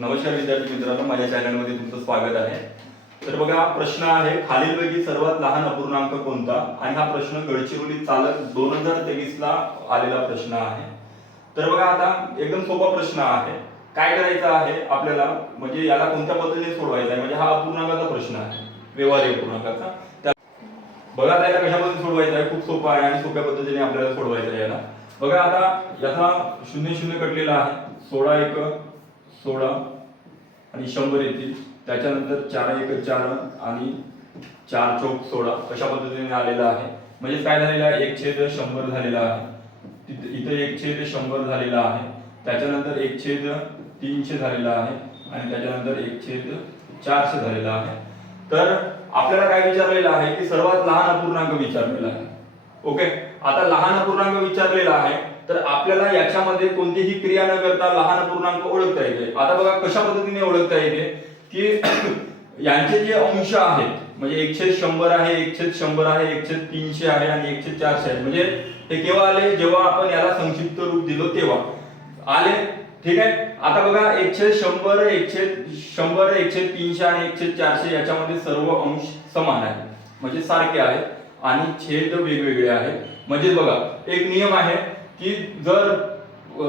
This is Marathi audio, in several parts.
नमस्कार विद्यार्थी मित्रांनो, माझ्या चॅनलमध्ये तुमचं स्वागत आहे। तर बघा, प्रश्न आहे खालीलपैकी सर्वात लहान अपूर्णांक कोणता। आणि हा प्रश्न गडचिरोली चालक 2023 ला आलेला प्रश्न आहे। तर बघा, आता एकदम सोपा प्रश्न आहे। काय करायचं आहे आपल्याला, म्हणजे याला कोणत्या पद्धतीने सोडवायचा आहे, म्हणजे हा अपूर्णांकाचा प्रश्न आहे, व्यवहारी अपूर्णांकाचा। बघा, त्याला कशा पद्धतीने सोडवायचं आहे, खूप सोपा आहे आणि सोप्या पद्धतीने आपल्याला सोडवायचं आहे याला। बघा, आता याचा 0 0 कटलेला आहे, 16 1 16 आणि 100 येतील। त्याच्यानंतर 4 1 4 आणि 4 चौक 16 अशा पद्धतीने आलेला आहे। म्हणजे काय झालेलं आहे, 1/100 झालेला आहे। इथे 1/100 झालेला आहे। त्याच्यानंतर 1/300 झालेला आहे आणि त्याच्यानंतर 1/400 झालेला आहे। तर आपल्याला काय विचारलेलं आहे की सर्वात लहान अपूर्णांक विचारलेला आहे। ओके, आता लहान अपूर्णांक विचारलेला आहे, तर आपल्याला याच्यामध्ये कोणतीही क्रिया न करता लहान अपूर्णांक ओळखता येते। आता बघा कशा पद्धतीने ओळखता येते की यांचे जे अंश आहेत, म्हणजे 1/100 आहे, 1/100 आहे, 1/300 आहे आणि 1/400 आहे। म्हणजे हे केव्हा आले, जेव्हा आपण याला संक्षिप्त रूप दिलो तेव्हा आले। ठीक आहे, आता बघा 1/100 1/100 1/300 आणि 1/400 याच्यामध्ये सर्व अंश समान आहेत, म्हणजे सारखे आहेत आणि छेद वेगवेगळे आहेत। म्हणजे बघा, एक नियम आहे की जर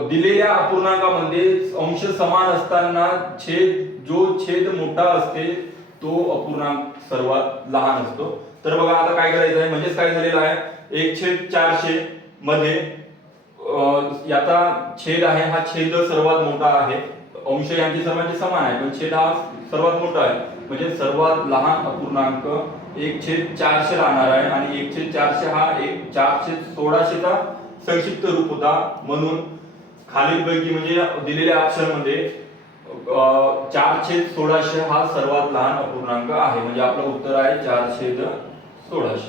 दिलेल्या अपूर्णांकामध्ये अंश समान असताना जो छेद मोठा असते तो अपूर्णांक सर्वात लहान असतो। तर बघा, आता काय करायचं आहे, म्हणजे काय झालेलं आहे, 1/400 मध्ये याचा छेद आहे, हा छेद सर्वात मोठा आहे। अंश यांचे सर्वांचे समान आहे पण छेद हा सर्वात मोठा आहे, म्हणजे सर्वात लहान अपूर्णांक 1/400 राहणार आहे। आणि 1/400 हा 4/1600 चा संक्षिप्त रूप होता। म्हणून खालीलपैकी म्हणजे दिलेल्या ऑप्शन मध्ये 4/1600 हा सर्वात लहान अपूर्णांक आहे। म्हणजे आपलं उत्तर आहे 4/1600।